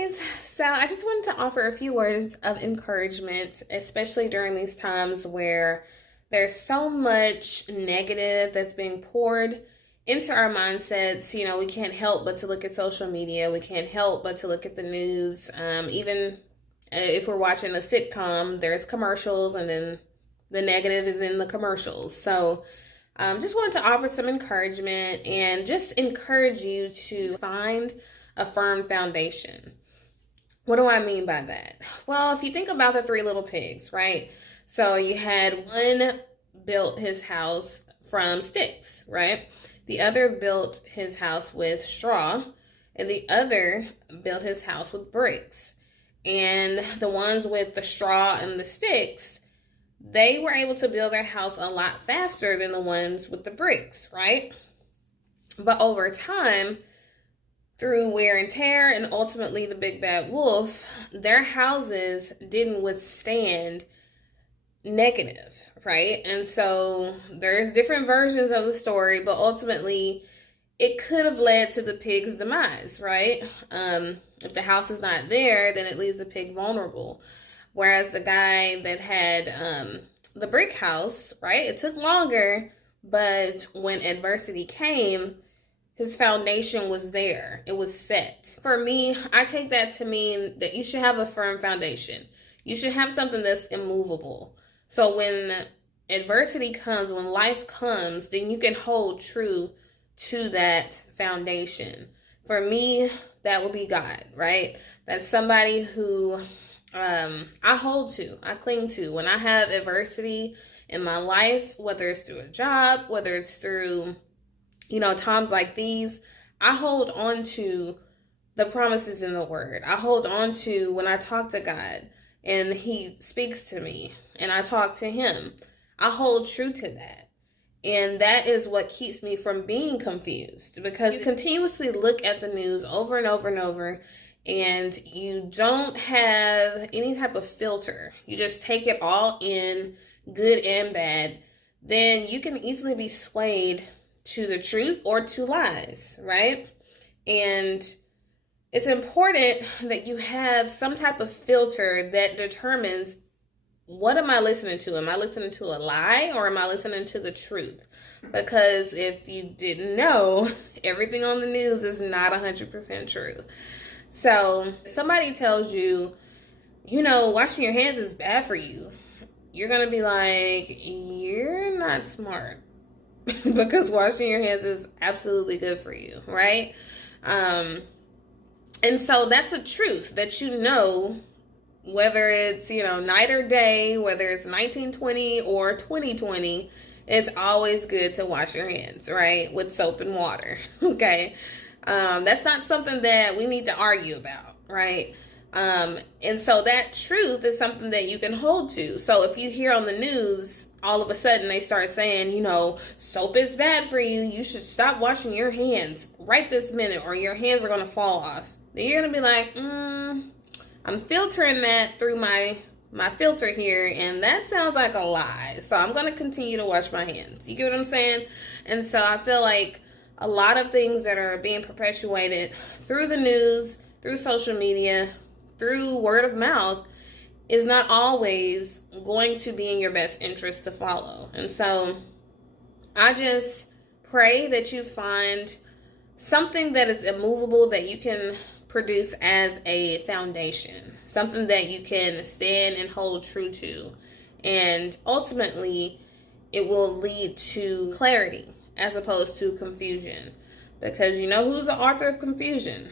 guys. So I just wanted to offer a few words of encouragement, especially during these times where there's so much negative that's being poured into our mindsets. You know, we can't help but to look at social media. We can't help but to look at the news. Even if we're watching a sitcom, there's commercials, and then the negative is in the commercials. So just wanted to offer some encouragement and just encourage you to find a firm foundation. What do I mean by that? Well, if you think about the three little pigs, right? So you had one built his house from sticks, right? The other built his house with straw, and the other built his house with bricks. And the ones with the straw and the sticks, they were able to build their house a lot faster than the ones with the bricks, right? But over time, through wear and tear and ultimately the big bad wolf, their houses didn't withstand negative, right? And so there's different versions of the story, but ultimately it could have led to the pig's demise, right? If the house is not there, then it leaves the pig vulnerable. Whereas the guy that had the brick house, right? It took longer, but when adversity came, his foundation was there. It was set. For me, I take that to mean that you should have a firm foundation. You should have something that's immovable. So when adversity comes, when life comes, then you can hold true to that foundation. For me, that would be God, right? That's somebody who I hold to, I cling to. When I have adversity in my life, whether it's through a job, whether it's through times like these, I hold on to the promises in the word. I hold on to when I talk to God and he speaks to me and I talk to him. I hold true to that. And that is what keeps me from being confused, because you continuously look at the news over and over and over, and you don't have any type of filter. You just take it all in, good and bad. Then you can easily be swayed to the truth or to lies, right? And it's important that you have some type of filter that determines, what am I listening to? Am I listening to a lie or am I listening to the truth? Because if you didn't know, everything on the news is not 100% true. So if somebody tells you, washing your hands is bad for you, you're going to be like, you're not smart. Because washing your hands is absolutely good for you, right? And so that's a truth that whether it's, night or day, whether it's 1920 or 2020, it's always good to wash your hands, right? With soap and water, okay? That's not something that we need to argue about, right? And so that truth is something that you can hold to. So if you hear on the news, all of a sudden they start saying, soap is bad for you, you should stop washing your hands right this minute or your hands are going to fall off. Then you're going to be like, I'm filtering that through my filter here, and that sounds like a lie. So I'm going to continue to wash my hands. You get what I'm saying? And so I feel like a lot of things that are being perpetuated through the news, through social media, through word of mouth, is not always going to be in your best interest to follow. And so I just pray that you find something that is immovable that you can produce as a foundation, something that you can stand and hold true to. And ultimately, it will lead to clarity as opposed to confusion. Because who's the author of confusion?